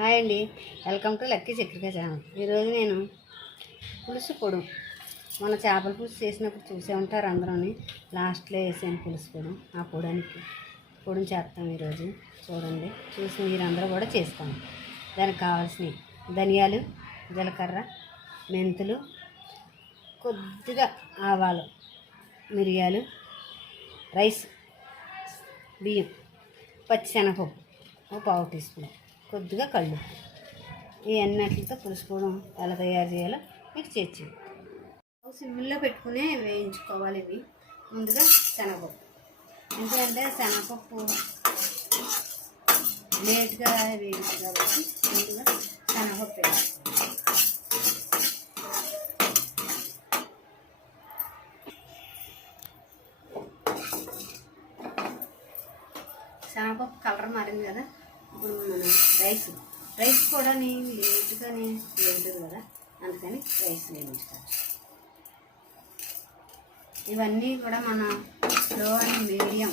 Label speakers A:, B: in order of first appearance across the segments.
A: Hi అండి. Welcome to Lucky Chakrika channel. ఈరోజు నేను పులుసు పొడు మన చేపల పులుసు చేసినప్పుడు చూసే ఉంటారు అందరూని. లాస్ట్లో వేసాను పులుసు పొడు ఆ పొడానికి పొడిని చేస్తాం ఈరోజు. చూడండి చూసి మీరందరూ కూడా చేస్తాము దానికి కావాల్సినవి ధనియాలు జీలకర్ర మెంతులు కొద్దిగా ఆవాలు మిరియాలు రైస్ బియ్యం పచ్చిశనగపప్పు ఒక పావు టీ స్పూన్. కొద్దిగా కళ్ళు. ఈ అన్నిటితో పులుసుకోవడం ఎలా తయారు చేయాలో మీకు చేర్చి సిమ్లో పెట్టుకుని వేయించుకోవాలి ఇవి. ముందుగా శనగపప్పు. ఎందుకంటే శనగపప్పు లేట్గా వేయించు కాబట్టి ముందుగా శనగపప్పు వేయాలి. శనగపప్పు కలర్ మారింది కదా? ఇప్పుడు మన రైస్ రైస్ కూడా నేను లేట్గానే వేయదు కదా అందుకని రైస్ వేయించుకోవాలి ఇవన్నీ కూడా మన స్లో అండ్ మీడియం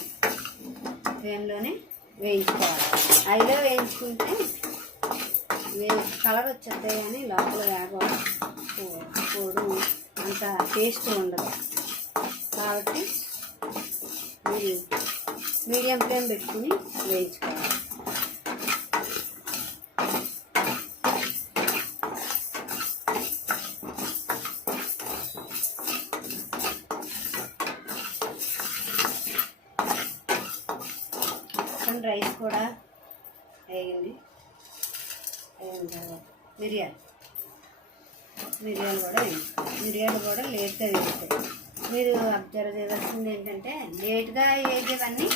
A: ఫ్లేమ్లోనే వేయించుకోవాలి. ఐలో వేయించుకుంటే వే కలర్ వచ్చేస్తాయి కానీ లోపల వేగ పోడు అంత టేస్ట్ ఉండదు. కాబట్టి మీరు మీడియం ఫ్లేమ్ పెట్టుకుని వేయించుకోవాలి. రైస్ కూడా వేయండి. వేగిన తర్వాత మిరియాలు. మిరియాలు కూడా వేయించుకోవాలి మిరియాలు కూడా లేట్గా వేస్తాయి మీరు అబ్జర్వ్ చేయవలసింది ఏంటంటే లేట్గా వేగేవన్నీ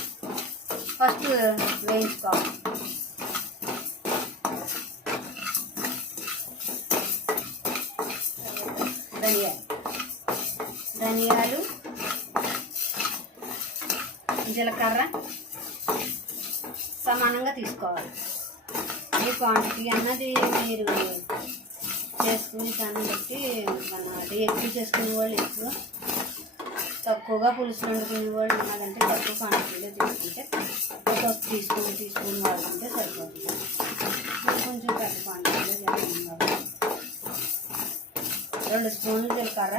A: ఫస్ట్ వేయించుకోవాలి. ధనియాలు. ధనియాలు. జీలకర్ర. సమానంగా తీసుకోవాలి. ఈ క్వాంటిటీ అన్నది మీరు చేసుకునే దాన్ని బట్టి మన అది ఎక్కువ చేసుకునే వాళ్ళు ఎక్కువ. తక్కువగా పులుసు వండుకునే వాళ్ళు ఉన్నదంటే తక్కువ క్వాంటిటీలో తీసుకుంటే ఒక తీసుకుని స్పూన్ టీ సరిపోతుంది. కొంచెం పెద్ద క్వాంటిటీలో చేస్తాం రెండు స్పూన్లు జీలకర్ర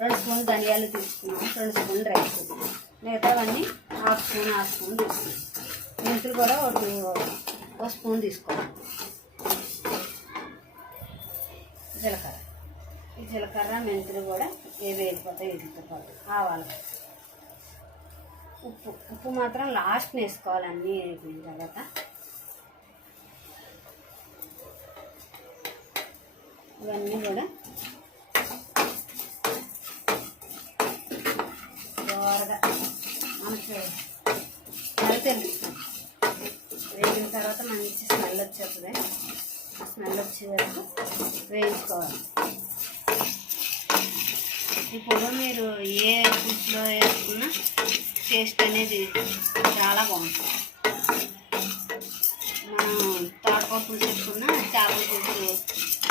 A: రెండు స్పూన్లు ధనియాలు తీసుకున్నాం రెండు స్పూన్లు రైస్ మిగతావన్నీ హాఫ్ స్పూన్ హాఫ్ స్పూన్ తీసుకున్నాం. మెంతులు కూడా ఒక ఒక స్పూన్ తీసుకోవాలి. జీలకర్ర. ఈ జీలకర్ర మెంతులు కూడా ఏ వేగిపోతాయి వీటితో పాటు ఆవాలు. ఉప్పు. ఉప్పు మాత్రం లాస్ట్ వేసుకోవాలి అన్నీ వేగిన తర్వాత. ఇవన్నీ కూడా త్వరగా. మనకి స్మెల్ తెలుస్తుంది వేగిన తర్వాత మంచి స్మెల్ వచ్చేస్తుంది. ఆ స్మెల్ వచ్చే వరకు వేయించుకోవాలి. ఇప్పుడు మీరు ఏ ఫుడ్లో వేసుకున్నా టేస్ట్ అనేది చాలా బాగుంటుంది. మనం తాడపప్పు చేసుకున్న చేపల పులుసు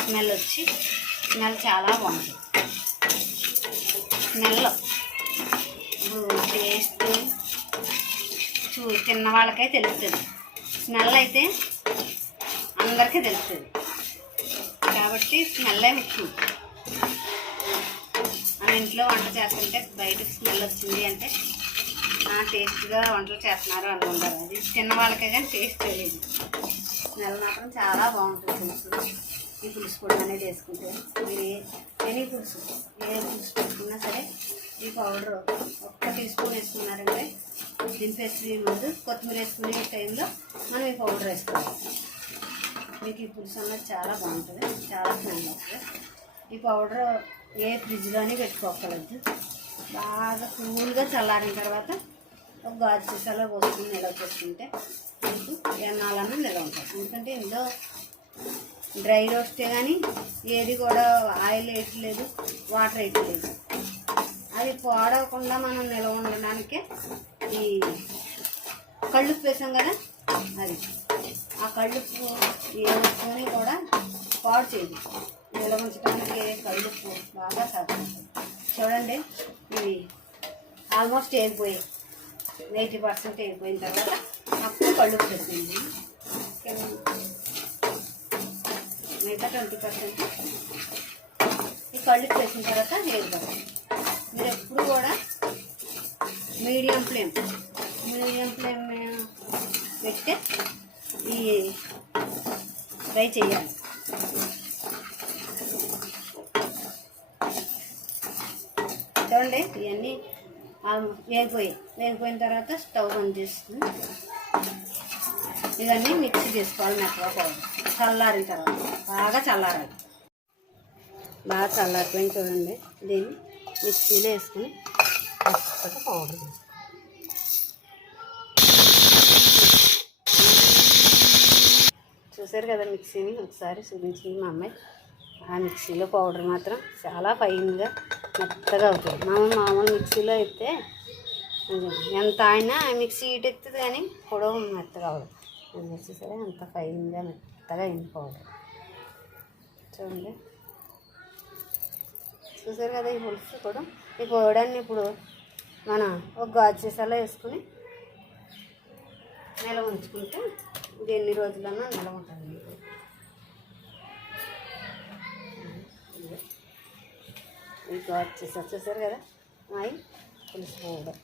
A: స్మెల్ వచ్చి స్మెల్ చాలా బాగుంటుంది. స్మెల్ ఇప్పుడు టేస్ట్ చూ తిన్న వాళ్ళకే తెలుస్తుంది. స్మెల్ అయితే అందరికీ తెలుస్తుంది. కాబట్టి స్మెల్లే ముఖ్యం. మన ఇంట్లో వంట చేస్తుంటే బయటకు స్మెల్ వచ్చింది అంటే ఆ, టేస్ట్గా వంటలు చేస్తున్నారు అనుకుంటారు. అది తిన్న వాళ్ళకే కానీ టేస్ట్ తెలియదు. స్మెల్ మాత్రం చాలా బాగుంటుంది ఈ పులుసు పొడి అనేది వేసుకుంటే మీరు ఏ ఎనీ పులుసు ఏ పులుసు పెట్టుకున్నా సరే ఈ పౌడర్ ఒక్క టీ స్పూన్ వేసుకున్నారంటే దింపేసి ముందు కొత్తిమీర వేసుకునే టైంలో మనం ఈ పౌడర్ వేసుకోవాలి. మీకు ఈ పులుసు అన్నది చాలా బాగుంటుంది చాలా స్మెల్ వస్తుంది. ఈ పౌడర్ ఏ ఫ్రిడ్జ్లోనే పెట్టుకోకలేదు బాగా కూల్గా చల్లారిన తర్వాత ఒక గాజు సీసాలో పోసుకుని నిలవ చేసుకుంటే మీకు ఎన్నాలన్నా నిలవ ఉంటుంది ఎందుకంటే ఇందులో డ్రై రోస్టే కానీ ఏది కూడా ఆయిల్ వేయట్లేదు వాటర్ వేయట్లేదు. అది పాడవకుండా మనం నిల్వ ఉండడానికే ఈ కళ్ళు వేసాం కదా అది. ఆ కళ్ళుప్పు ఏ వస్తువుని కూడా పాడు చేయదు నిల్వ ఉంచడానికి కళ్ళుప్పు బాగా సహాయపడుతుంది చూడండి ఇవి ఆల్మోస్ట్ వేగిపోయాయి. ఎయిటీ పర్సెంట్ వేగిపోయిన తర్వాత అప్పుడు కళ్ళుప్పు వేసింది మిగతా ట్వంటీ పర్సెంట్. ఈ కళ్ళు వేసిన తర్వాత వేద్దాం మీరు ఎప్పుడు కూడా మీడియం ఫ్లేమ్ మీడియం ఫ్లేమ్ పెట్టి ఈ ఫ్రై చేయాలి. చూడండి ఇవన్నీ ఆ వేగిపోయి వేగిపోయిన తర్వాత స్టవ్ ఆన్ చేసుకుని ఇవన్నీ మిక్సీ చేసుకోవాలి మెత్తగా పౌడర్ చల్లారిన తర్వాత. బాగా చల్లారాలి. బాగా చల్లారిపోయింది చూడండి. దీన్ని మిక్సీలో వేసుకుని మెత్తగా పౌడర్ చూసారు కదా మిక్సీని? ఒకసారి చూపించింది మా అమ్మాయి. ఆ మిక్సీలో పౌడర్ మాత్రం చాలా ఫైన్గా మెత్తగా అవుతుంది. మామూలు మామూలు మిక్సీలో అయితే ఎంత అయినా మిక్సీ ఇటు ఎత్తుంది కానీ పొడవు మెత్తగా అవ్వదు. ఇది వచ్చేసరి అంత ఫైన్గా మెత్తగా అయింది పౌడర్ చూడండి చూసారు కదా ఈ పులుసు కూడా ఈ పౌడర్ని ఇప్పుడు మన ఒక గాజు సీసాలో వేసుకుని నిల్వ ఉంచుకుంటే ఇది ఎన్ని రోజులన్నా నిల్వ ఉంటుంది. మీకు మీకు వచ్చేసి చూసారు కదా? మాయి పులుసు పౌడర్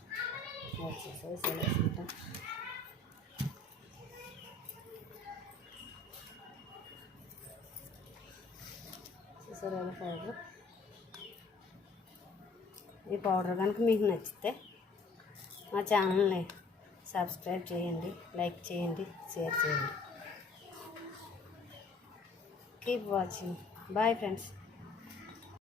A: వచ్చేసి వేసుకుంటాం. చూసారు పౌడర్ ఈ పౌడర్ కనుక మీకు నచ్చితే మా ఛానల్ని సబ్స్క్రైబ్ చేయండి లైక్ చేయండి షేర్ చేయండి. Keep watching bye friends